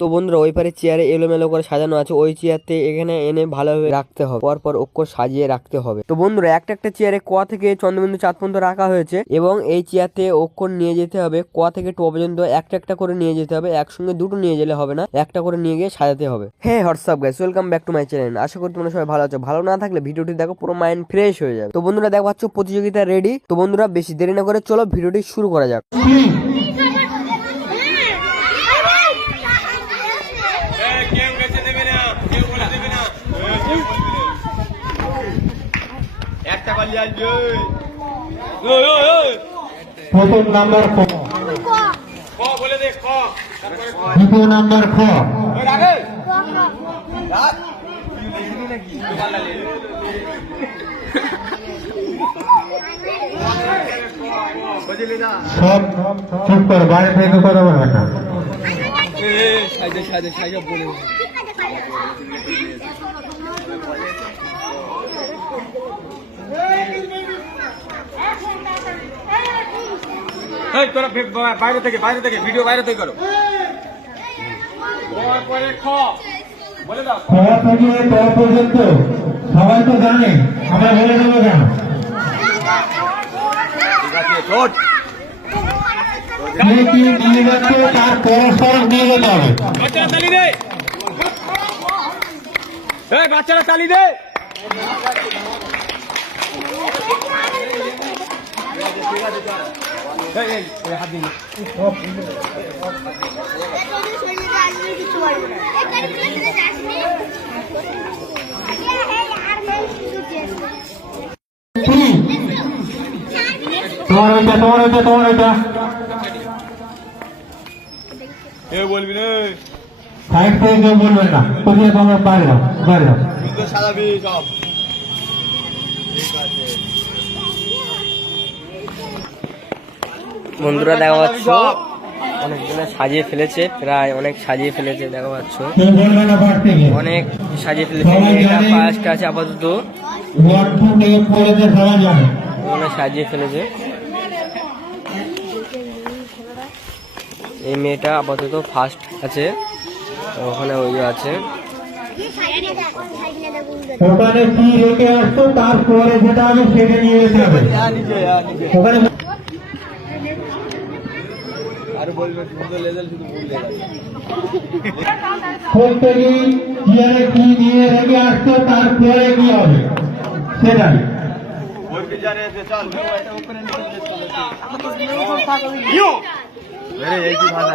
তো বন্ধুরা ওই পারে চেয়ারে এলোমেলো করে সাজানো আছে, ওই চেয়ারতে এখানে এনে ভালোভাবে রাখতে হবে, পরপর অক্ষর সাজিয়ে রাখতে হবে। তো বন্ধুরা একটা একটা চেয়ারে ক থেকে চন্দ্রবিন্দু চাঁদ পর্যন্ত রাখা হয়েছে এবং এই চেয়ারতে অক্ষর নিয়ে যেতে হবে ক থেকে ট পর্যন্ত একটা একটা করে নিয়ে যেতে হবে, একসঙ্গে দুটো নিয়ে গেলে হবে না, একটা করে নিয়ে গিয়ে সাজাতে হবে। হ্যাঁ what's up guys, welcome back to my channel. আশা করি তোমরা সবাই ভালো আছো। ভালো না থাকলে ভিডিওটি দেখো, পুরো মাইন্ড ফ্রেশ হয়ে যাবে। তো বন্ধুরা দেখো পাচ্ছ প্রতিযোগিতা রেডি। তো বন্ধুরা বেশি দেরি না করে চলো ভিডিওটি শুরু করা যাক। প্রথম নাম্বার খ, বলে দে খ, দ্বিতীয় নাম্বার খ, সব চুপ কর, বাইরে থেকে কথা বলবে না। তোরা বাইরে থেকে ভিডিও বাইরে থেকে করো। পরে খ বলে দাও। খ থেকে ট পর্যন্ত সবাই তো জানে, আমরা বলে দেবো কেন? কে কি নিয়ে যাচ্ছে তার পরস্পর নিয়ে যেতে হবে। বাচ্চারা তালি দে, বাচ্চারা তালি দে। হাত দিন তোমার ওইটা বলবি না, সাইড থেকে কেউ বলবেন না, কোথায় তোমরা বাইরে যাও, বাইরে যাও। সাজাবি সব ঠিক আছে। বন্ধুরা দেখা পাচ্ছ অনেকজনে সাজিয়ে ফেলেছে, প্রায় অনেক সাজিয়ে ফেলেছে, দেখা পাচ্ছ কেউ বলবে না পাশ থেকে। অনেক সাজিয়ে ফেলেছে। এটা ফার্স্ট আছে আপাতত, ওয়ান টু থেকে পড়েছে সবাই জানে। অনেক সাজিয়ে ফেলেছে। এই মেয়েটা আপাতত ফার্স্ট আছে, ওখানে ওই আছে। ওখানে কি রেখে আসতো তারপরে যেটা আমি সেটা নিয়ে যেতে হবে। ওখানে প্রত্যেকে চেয়ারে কি নিয়ে রেখে আসতো তারপরে কি হবে সেটাই। এই কি ভাষা